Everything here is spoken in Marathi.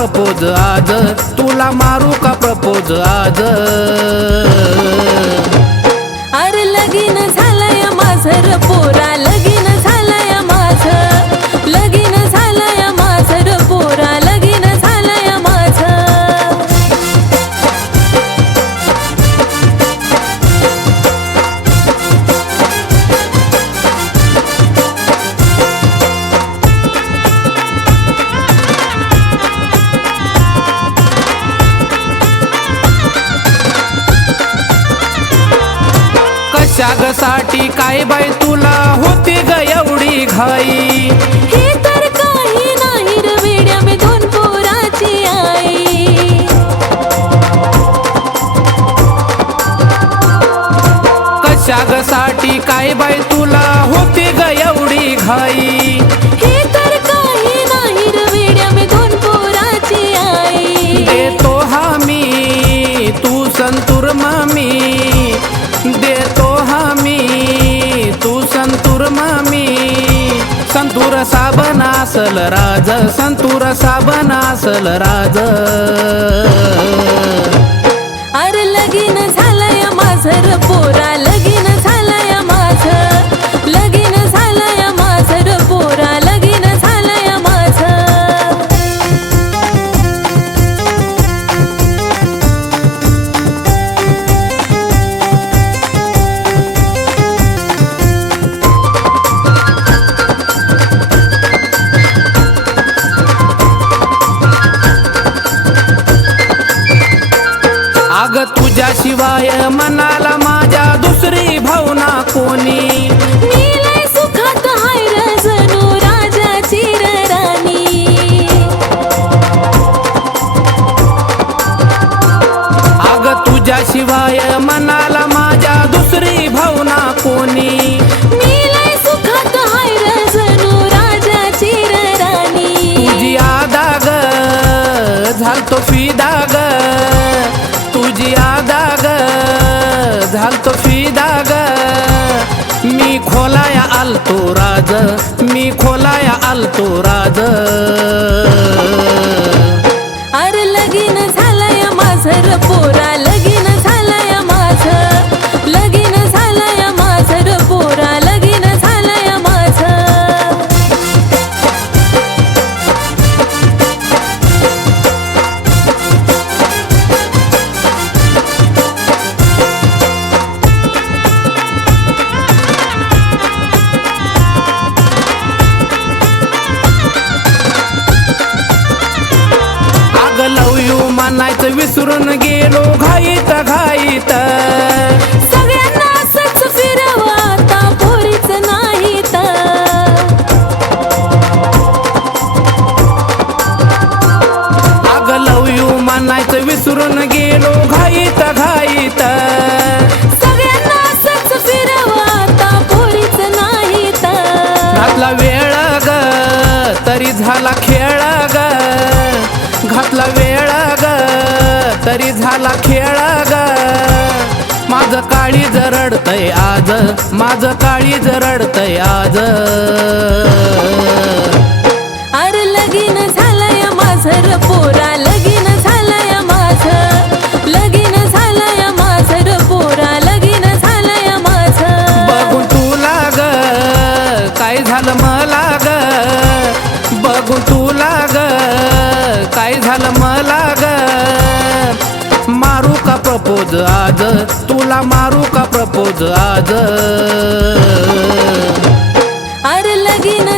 प्रपोज आज, तुला मारू का प्रपोज आज? अरे लगीन झालंय माझं र पोरा, लगीन झालंय माझं, लगीन झालंय माझं र पोरा, लगीन झालंय माझं. कशासाठी काय बाई तुला होती ग एवढी घाई? हे तर काही नाही र वेड्या, मी दोन पोराची आई. कशासाठी काय बाई तुला होती ग एवढी घाई? हे तर काही नाही र वेड्या, मी दोन पोराची आई. देतो हामी तू संतूर मामी, देतो हामी तू संतूर मामी. संतूर साबण असल राज, संतूर साबण असल राज. अरे लगीन झालंय माझं र पोरा, लगीन झालंय माझं, लगीन झालंय माझं र पोरा, लगीन झालंय माझं. अग तुझ्याशिवाय मनाला माझ्या दुसरी भावना कोणी? मी लय सुखात हाय र जणू राजाची र राणी. अग तुझ्याशिवाय मनाला माझ्या दुसरी भावना कोणी? मी लय सुखात हाय र जणू राजाची र राणी. तुझी आदा ग झालतो फिदा ग, तुझी आदा ग झालतो फिदा ग. मी खोलाया आलतो राज, मी खोलाया आलतो राज. अरे लगीन झालंय माझं र पोरा, लगीन झालंय माझं, लगीन झालंय माझं र पोरा, लगीन झालंय माझं. अग लव यू म्हणायचं विसरून गेलो घाईत घाईत. सगळ्यांना असंच फिरवा आता, पोरीच नाही तर. अग लव यू म्हणायचं विसरून गेलो घाईत घाईत. सगळ्यांना असंच फिरवा आता, पोरीच नाही तर. घातला वेळ ग तरी झाला खेळ ग, घातला वेळ ग तरी झाला खेळ ग. माझं काळी रडतय आज, माझं काळी रडतय आज. अरे लगीन झालंय माझं र पोरा, लगीन झालंय माझं, लगीन झालंय माझं र पोरा, लगीन झालंय माझं. बघून तुला ग काय झालं मला ग, बघून तुला ग काय झालं मला ग. मारू का प्रपोज आज, तुला मारू का प्रपोज आज? अरे लगीन